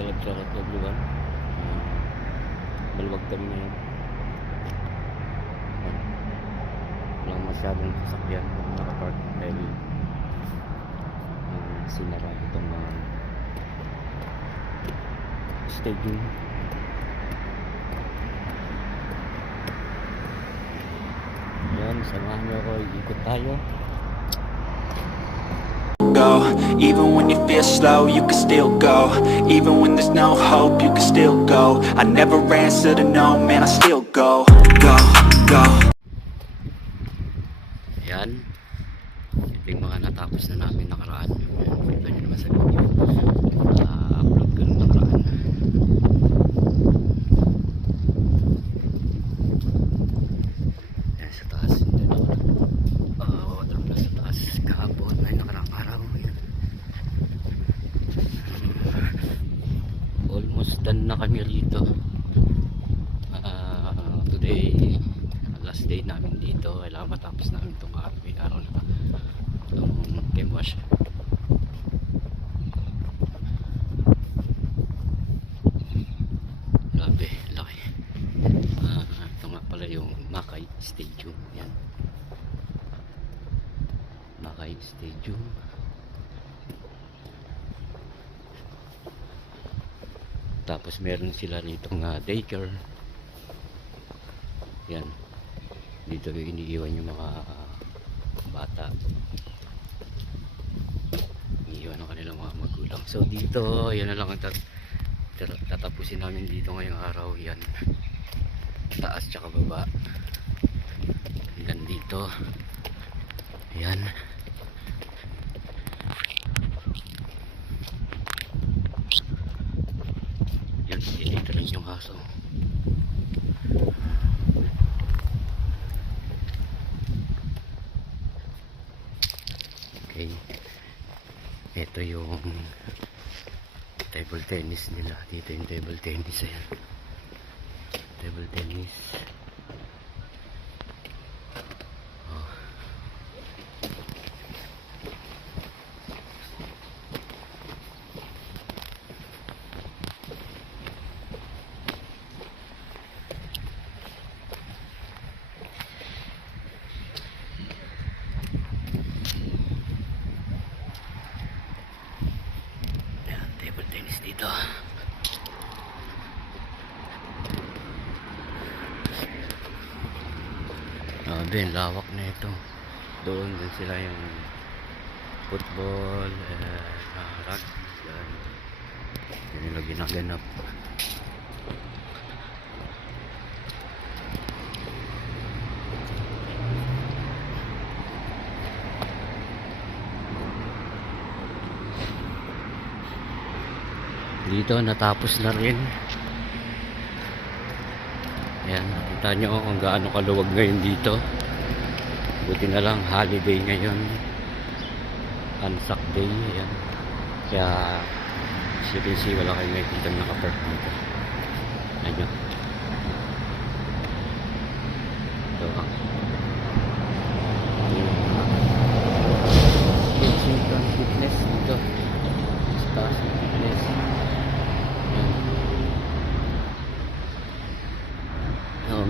Galap-charot everyone. Maluwag kami ngayon. Walang masyadong sasakyan kung nakapark dahil sinara itong stadium. Ayan, samahan niyo ako, ikot tayo. Even when you feel slow, you can still go. Even when there's no hope, you can still go. I never answer to no, man, I still go. Go, go. Ayan, ito yung mga natapos na namin nakaraan. Kita nyo naman sa video. Upload ko nung nakaraan. Ayan sa taas. Water plus sa taas. Kahapon ay nakarang araw. Ayan. Almost done na kami rito. Today last day namin dito. Kailangan matapos namin itong araw na itong game wash. Grabe, laki. Ito nga pala yung Makay Stadium. Yan, Makay Stadium. Tapos meron sila rito daycare. Yan, dito iniiwan yung mga bata, iniiwan ang kanilang mga magulang. So dito, yan na lang ang tatapusin namin dito ngayong araw. Yan, taas tsaka baba hanggang dito. Yan, yan, dito lang yung aso. Okay, ito yung table tennis nila. Dito yung table tennis. Ayan, table tennis. Dito grabe, lawak na ito. Doon din sila yung football, rugby, yan nila ginaganap. Dito natapos na rin. Ayan, nakita nyo kung gaano kaluwag ngayon dito. Buti na lang holiday ngayon, Anzac Day. Ayan, kaya as you can see, wala kayong makikita nakapark dito. Ayan, ito ang fitness dito sa taas ng fitness.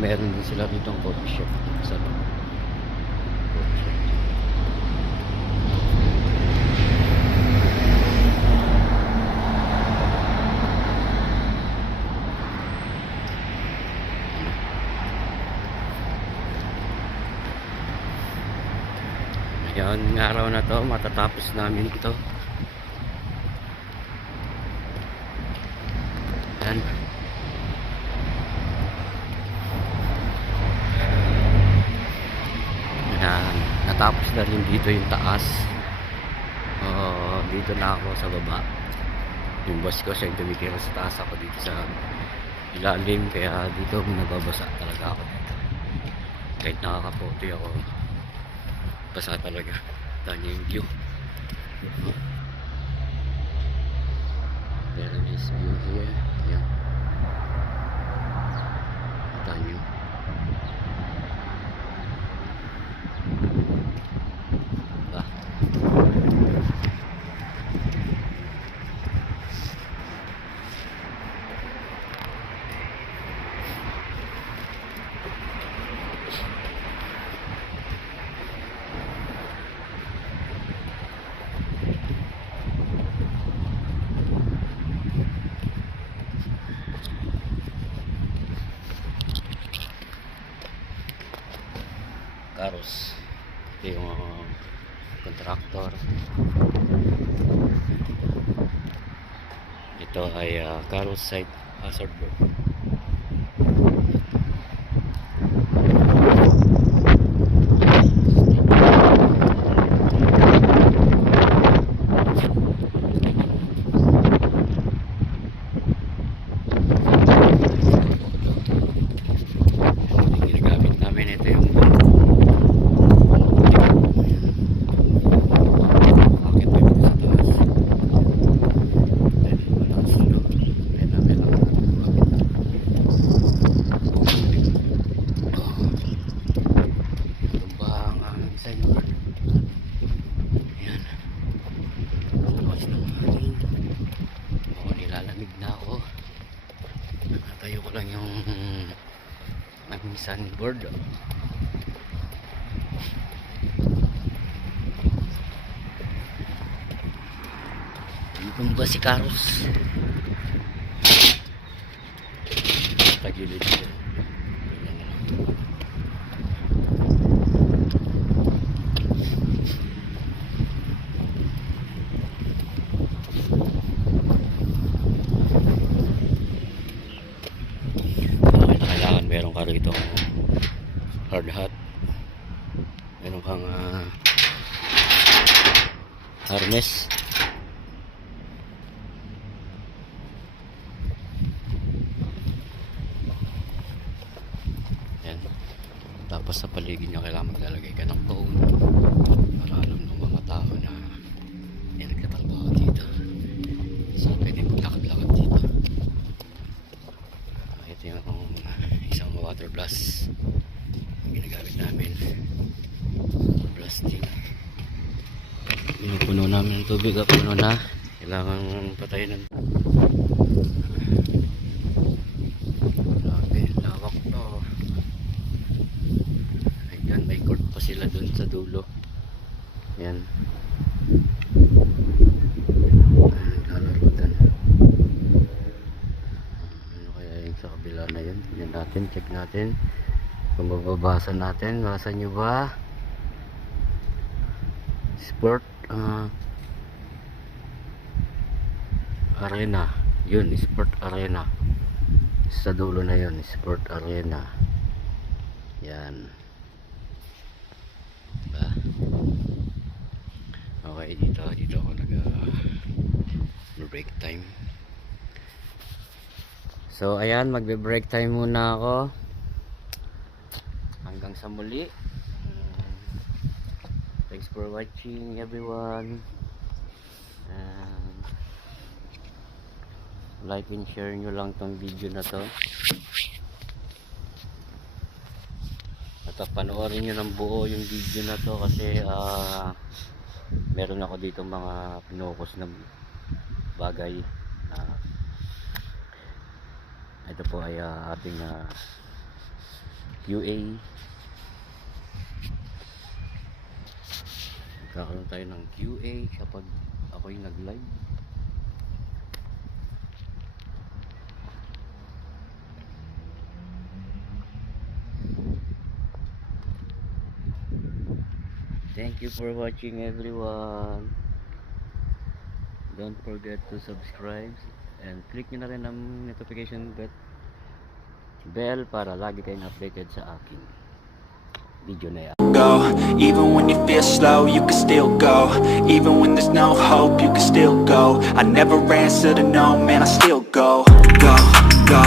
Meron din sila dito ang coffee shop sa loob. Ngayon, ng araw na to matatapos namin ito. Yan, natapos na rin dito yung taas. Dito na ako sa baba. Yung boss ko siya yung tumitira sa taas, ako dito sa ilalim, kaya dito nababasa talaga ako dito. Kahit nakakapote ako, basa talaga. Tanya yung view. There is view here. Yan, tanya. Caros. Ito yung contractor. Ito ay Caros Site Hazard Board. Ginagamit namin ito yung akit pa dito sa taas. Then walang slow. Then namin lang tumba ang aming signboard. Ayan. Lakas ng hangin. Oo, nilalamig na ako. Natayo ko lang yung aming signboard. Yung ba si Caros? Tagilid ko. Ganyan na lang. Kailangan meron ka rito hard hat, meron kang harness. Yan. Tapos sa paligid niya kailangan maglalagay ka ng phone para alam ng mga tao na yan nagtatrabaho dito. So pwede maglakad-lakad dito. Ito yung isang water blast ang ginagamit namin, blasting. Pinupuno namin ng tubig, puno na, kailangan patayin ng grabe, lawak to. Ayan, may court pa sila dun sa dulo. Yan, naglalaro dun. Ano kaya yung sa kabila na yun? Tignan natin, check natin kung mababasa natin. Basa nyo ba? Sport Arena. Yun, Sport Arena. Sa dulo na yun, Sport Arena. Yan. Diba? Okay, dito ako break time. So ayan, magbe-break time muna ako. Hanggang sa muli. Thanks for watching everyone. And like and share nyo lang tong video na to. At panoorin nyo ng buo yung video na to kasi meron ako dito mga pinokos na bagay. Ito po ay ating QA. Kakaroon tayo ng QA kapag ako'y nag-live. Thank you for watching everyone. Don't forget to subscribe and click nyo na rin ang notification bell para lagi kayong updated sa aking video na yan. Go, even when you feel slow, you can still go. Even when there's no hope, you can still go. I never answer to no, man, I still go. Go, go.